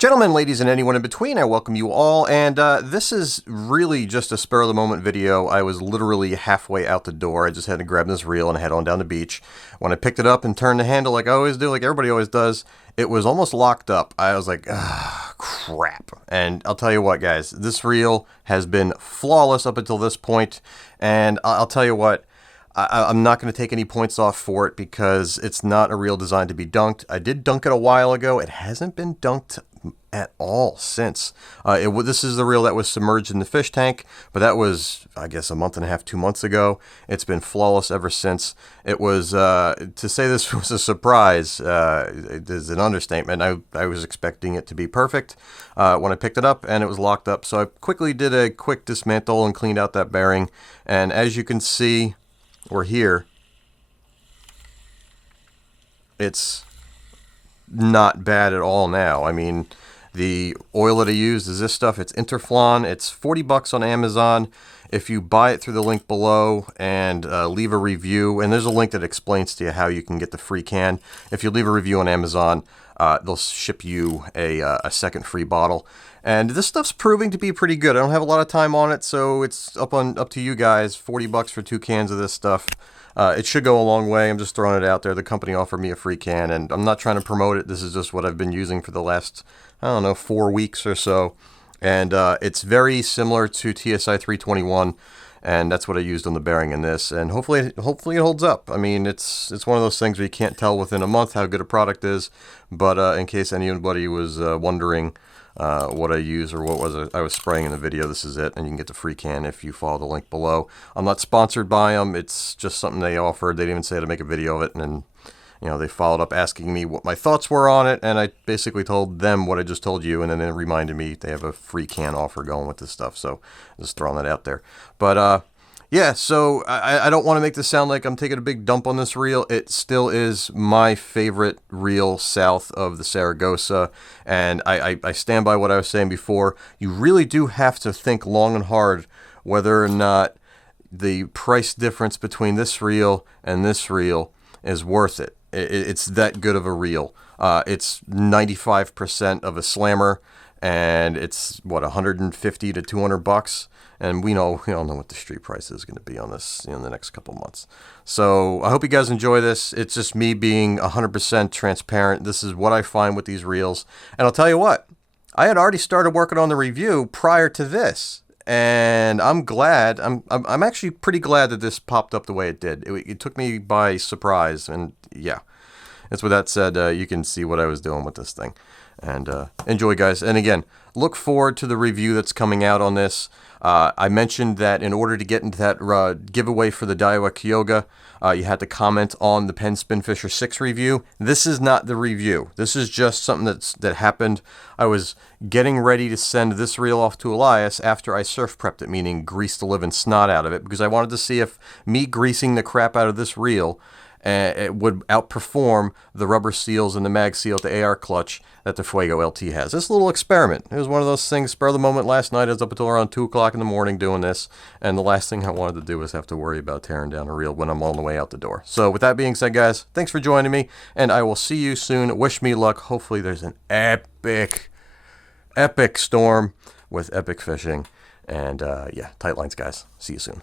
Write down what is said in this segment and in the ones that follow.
Gentlemen, ladies, and anyone in between, I welcome you all, and this is really just a spur-of-the-moment video. I was literally halfway out the door. I just had to grab this reel and head on down the beach. When I picked it up and turned the handle like I always do, like everybody always does, it was almost locked up. I was like, ah, crap. And I'll tell you what, guys, this reel has been flawless up until this point, and I'll tell you what, I'm not going to take any points off for it because it's not a reel designed to be dunked. I did dunk it a while ago. It hasn't been dunked at all since. This is the reel that was submerged in the fish tank, but that was, I guess, a month and a half, 2 months ago. It's been flawless ever since. It was, to say this was a surprise is an understatement. I was expecting it to be perfect when I picked it up, and it was locked up. So I quickly did a quick dismantle and cleaned out that bearing. And as you can see, or here, it's not bad at all now. I mean, the oil that I used is this stuff. It's Interflon. It's 40 bucks on Amazon. If you buy it through the link below and leave a review, and there's a link that explains to you how you can get the free can. If you leave a review on Amazon, they'll ship you a second free bottle. And this stuff's proving to be pretty good. I don't have a lot of time on it, so it's up to you guys. 40 bucks for 2 cans of this stuff. It should go a long way. I'm just throwing it out there. The company offered me a free can, and I'm not trying to promote it. This is just what I've been using for the last, I don't know, 4 weeks or so. And it's very similar to TSI 321, and that's what I used on the bearing in this. And hopefully it holds up. I mean, it's one of those things where you can't tell within a month how good a product is. But in case anybody was wondering what I use or what I was spraying in the video, this is it, and you can get the free can if you follow the link below. I'm not sponsored by them. It's just something they offered. They didn't even say to make a video of it, and then, you know, they followed up asking me what my thoughts were on it, and I basically told them what I just told you, and then it reminded me they have a free can offer going with this stuff, so just throwing that out there. But yeah, so I don't want to make this sound like I'm taking a big dump on this reel. It still is my favorite reel south of the Saragossa, and I stand by what I was saying before. You really do have to think long and hard whether or not the price difference between this reel and this reel is worth it. It's that good of a reel. It's 95% of a slammer, and it's what, 150 to 200 bucks. And we all know what the street price is going to be on this in the next couple months. So I hope you guys enjoy this. It's just me being 100% transparent. This is what I find with these reels. And I'll tell you what, I had already started working on the review prior to this. And I'm glad, I'm actually pretty glad that this popped up the way it did. It took me by surprise. And yeah, that's with that said, you can see what I was doing with this thing. And enjoy, guys. And again, look forward to the review that's coming out on this. I mentioned that in order to get into that giveaway for the Daiwa Kyoga, you had to comment on the Penn Spinfisher VI review. This is not the review. This is just something that happened. I was getting ready to send this reel off to Elias after I surf prepped it, meaning greased the living snot out of it, because I wanted to see if me greasing the crap out of this reel it would outperform the rubber seals and the mag seal at the AR clutch that the Fuego LT has. This little experiment. It was one of those things, spur of the moment last night. I was up until around 2 o'clock in the morning doing this, and the last thing I wanted to do was have to worry about tearing down a reel when I'm on the way out the door. So with that being said, guys, thanks for joining me, and I will see you soon. Wish me luck. Hopefully there's an epic storm with epic fishing. And yeah, tight lines, guys. See you soon.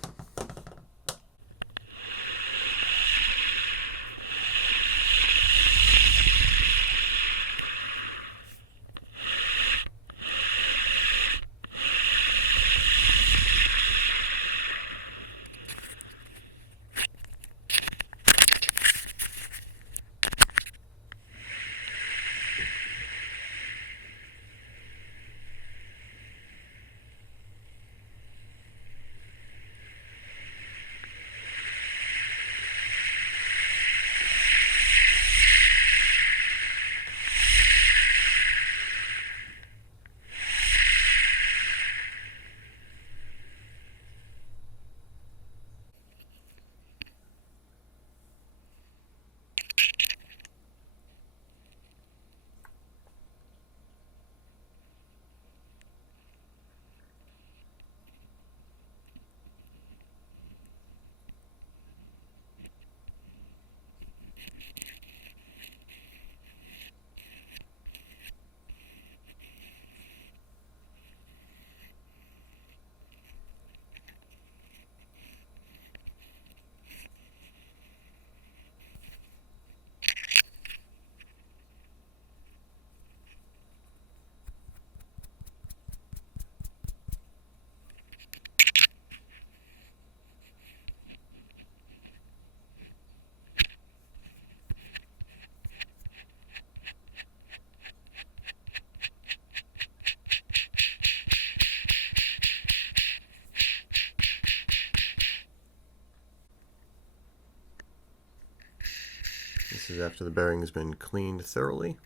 is after the bearing has been cleaned thoroughly.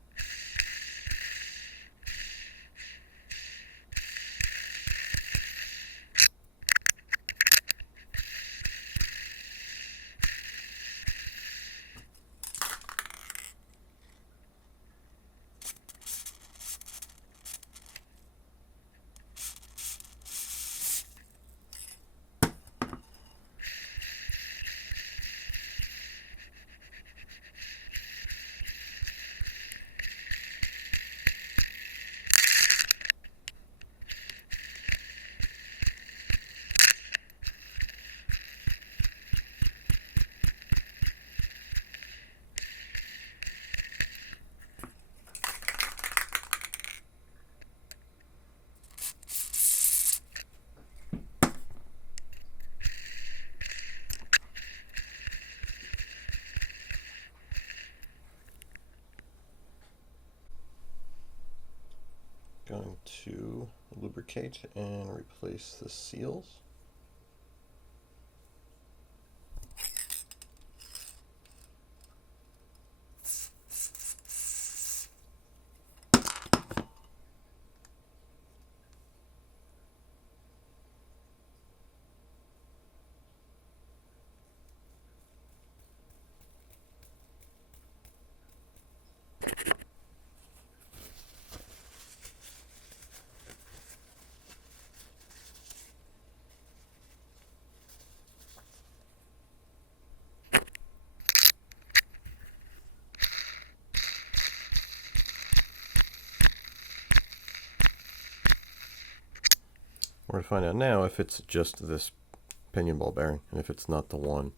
Going to lubricate and replace the seals. We're going to find out now if it's just this pinion ball bearing and if it's not the one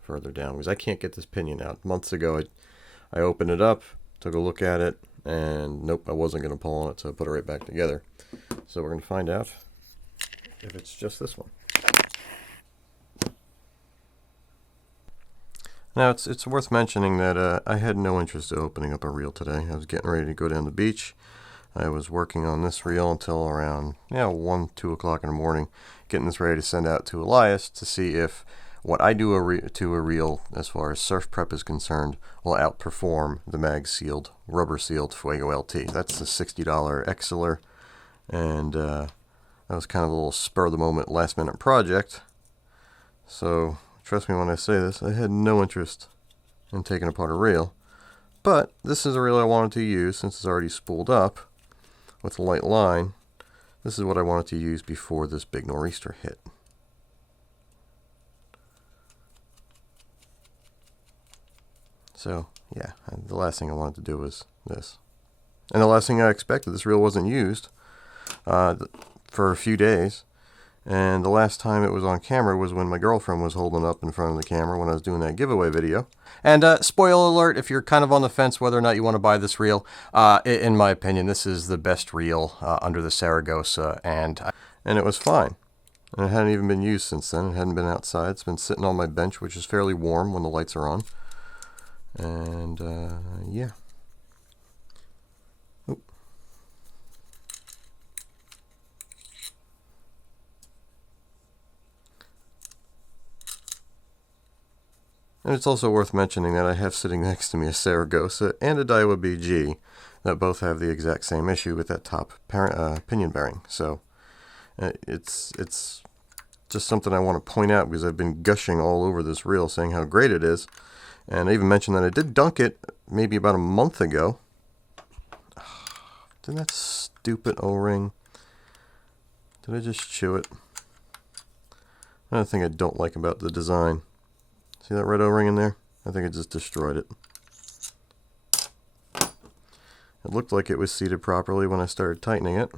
further down, because I can't get this pinion out. Months ago I opened it up, took a look at it, and nope, I wasn't going to pull on it, so I put it right back together. So we're going to find out if it's just this one. Now it's worth mentioning that I had no interest in opening up a reel today. I was getting ready to go down the beach. I was working on this reel until around 1, 2 o'clock in the morning, getting this ready to send out to Elias to see if what I do to a reel as far as surf prep is concerned will outperform the mag sealed, rubber sealed Fuego LT. That's the $60 Exceler, and that was kind of a little spur of the moment, last minute project. So trust me when I say this, I had no interest in taking apart a reel, but this is a reel I wanted to use since it's already spooled up with a light line. This is what I wanted to use before this big nor'easter hit. So yeah, the last thing I wanted to do was this. And the last thing I expected, this reel wasn't used for a few days. And the last time it was on camera was when my girlfriend was holding up in front of the camera when I was doing that giveaway video. And spoiler alert, if you're kind of on the fence whether or not you want to buy this reel, in my opinion, this is the best reel under the Saragossa, and it was fine. And it hadn't even been used since then. It hadn't been outside. It's been sitting on my bench, which is fairly warm when the lights are on. And yeah. Oop. And it's also worth mentioning that I have sitting next to me a Saragossa and a Daiwa BG that both have the exact same issue with that top pinion bearing. So it's just something I want to point out because I've been gushing all over this reel saying how great it is. And I even mentioned that I did dunk it maybe about a month ago. Didn't that stupid O-ring? Did I just chew it? Another thing I don't like about the design. See that red O-ring in there? I think I just destroyed it. It looked like it was seated properly when I started tightening it.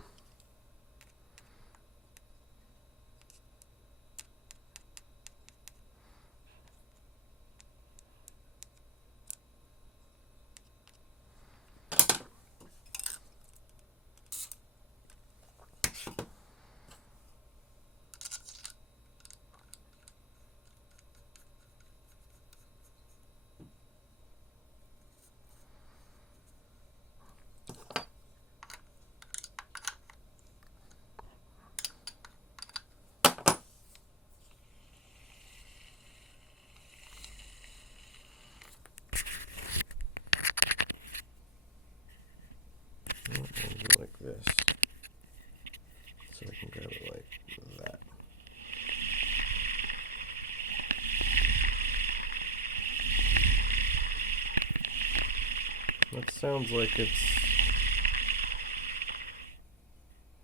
I'll do like this, so I can grab it like that. That sounds like it's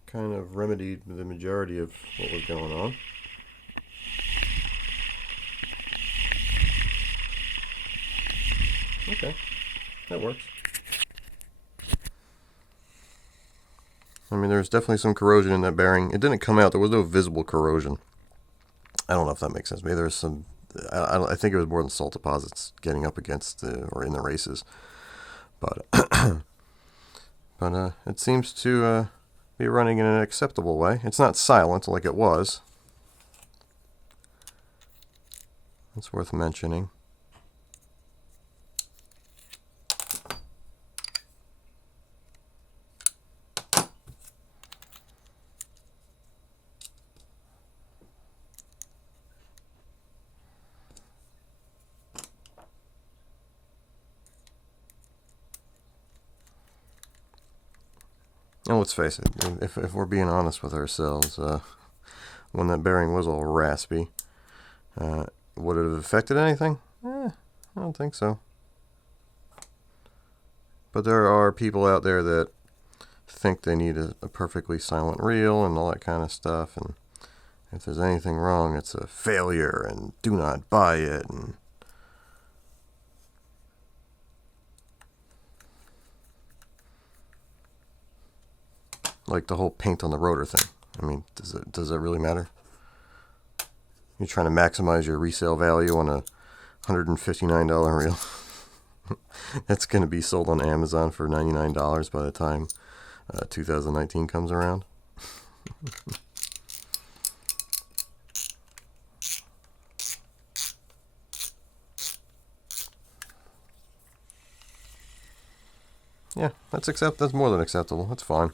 kind of remedied the majority of what was going on. Okay, that works. I mean, there's definitely some corrosion in that bearing. It didn't come out. There was no visible corrosion. I don't know if that makes sense. Maybe there's some... I think it was more than salt deposits getting up against or in the races. But it seems to be running in an acceptable way. It's not silent like it was. That's worth mentioning. And let's face it, if we're being honest with ourselves, when that bearing was all raspy, would it have affected anything? I don't think so. But there are people out there that think they need a perfectly silent reel and all that kind of stuff, and if there's anything wrong, it's a failure, and do not buy it, and like the whole paint on the rotor thing. I mean, does it really matter? You're trying to maximize your resale value on a $159 reel. That's going to be sold on Amazon for $99 by the time 2019 comes around. Yeah, that's more than acceptable. That's fine.